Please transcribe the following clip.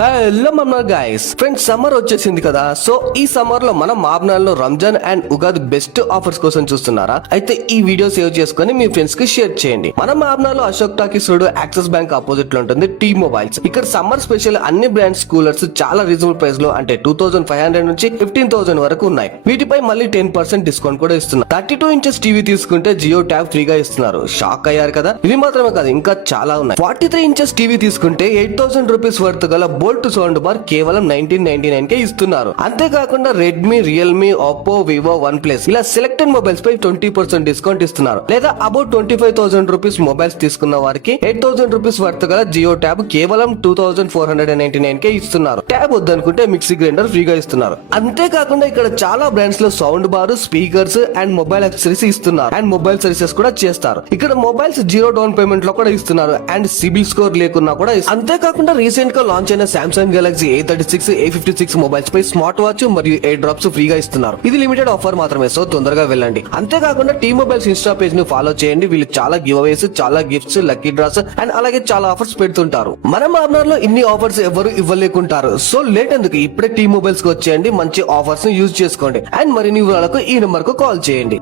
Hello మమ్మ guys friends, summer వచ్చేసింది కదా. సో ఈ సమ్మర్ లో మన మాబ్నాల్లో Ramzan and Ugadi best offers కోసం చూస్తున్నారా? అయితే ఈ వీడియో సేవ్ చేసుకుని మీ ఫ్రెండ్స్ కి షేర్ చేయండి. మన మాబ్నాల్లో Ashok talkies road Axis bank opposite లో ఉంటుంది టీ మొబైల్స్. ఇక్కడ సమ్మర్ స్పెషల్ అన్ని బ్రాండ్స్ కూలర్స్ చాలా రీజనబుల్ ప్రైస్ లో, అంటే 2500 నుంచి 15,000 వరకు ఉన్నాయి. వీటిపై మళ్ళీ 10% డిస్కౌంట్ కూడా ఇస్తున్నారు. 32 ఇంచెస్ టీవీ తీసుకుంటే జియో ట్యాబ్ ఫ్రీగా ఇస్తున్నారు. షాక్ అయ్యారు కదా? ఇవి మాత్రమే కాదు, ఇంకా చాలా ఉన్నాయి. 43 ఇంచెస్ టీవీ తీసుకుంటే 8,000 రూపీస్ వర్త్ గల బోల్ట్ సౌండ్ బార్ కేవలం 1999 కే ఇస్తున్నారు. అంతేకాకుండా Redmi, Realme, Oppo, Vivo, one plus ఇలా సెలెక్టెడ్ మొబైల్స్ పై 20% డిస్కౌంట్ ఇస్తున్నారు. లేదా అబౌట్ 25,000 రూపీస్ మొబైల్స్ తీసుకున్న వారికి 8,000 రూపీస్ వర్త్ గల జియో ట్యాబ్ కేవలం 2,499 కే ఇస్తున్నారు. ట్యాబ్ వద్దనుకుంటే మిక్సీ గ్రైండర్ ఫ్రీగా ఇస్తున్నారు. అంతేకాకుండా ఇక్కడ చాలా బ్రాండ్స్ లో sound bar, speakers and mobile accessories ఇస్తున్నారు. అండ్ మొబైల్ సర్వీసెస్ కూడా చేస్తారు. ఇక్కడ మొబైల్స్ 0 డౌన్ పేమెంట్ లో కూడా ఇస్తున్నారు. అండ్ సిబిల్ స్కోర్ లేకున్నా కూడా అంతేకాకుండా రీసెంట్ గా లాంచ్ అయిన Samsung Galaxy A36, A56 mobiles పై స్మార్ట్ వాచ్ మరియు ఎయిర్ డ్రాప్స్ ఫ్రీగా ఇస్తున్నారు. ఇది లిమిటెడ్ ఆఫర్ మాత్రమే, సో తొందరగా వెళ్ళండి. అంతేకాకుండా టీ మొబైల్స్ ఇన్స్టా పేజ్ ని ఫాలో చేయండి. వీళ్ళు చాలా గివ్ అవేస్, చాలా గిఫ్ట్స్, లక్కీ డ్రాస్ అండ్ అలాగే చాలా ఆఫర్స్ పెడుతుంటారు. మన మార్నర్ లో ఇన్ని ఆఫర్స్ ఎవరు ఇవ్వలేకుంటారు. సో లేట్ ఎందుకు, ఇప్పుడే టీ మొబైల్స్ కి వచ్చేయండి. మంచి ఆఫర్స్ ని యూజ్ చేసుకోండి. అండ్ మరిన్ని వివరాలకు ఈ నెంబర్ కు కాల్ చేయండి.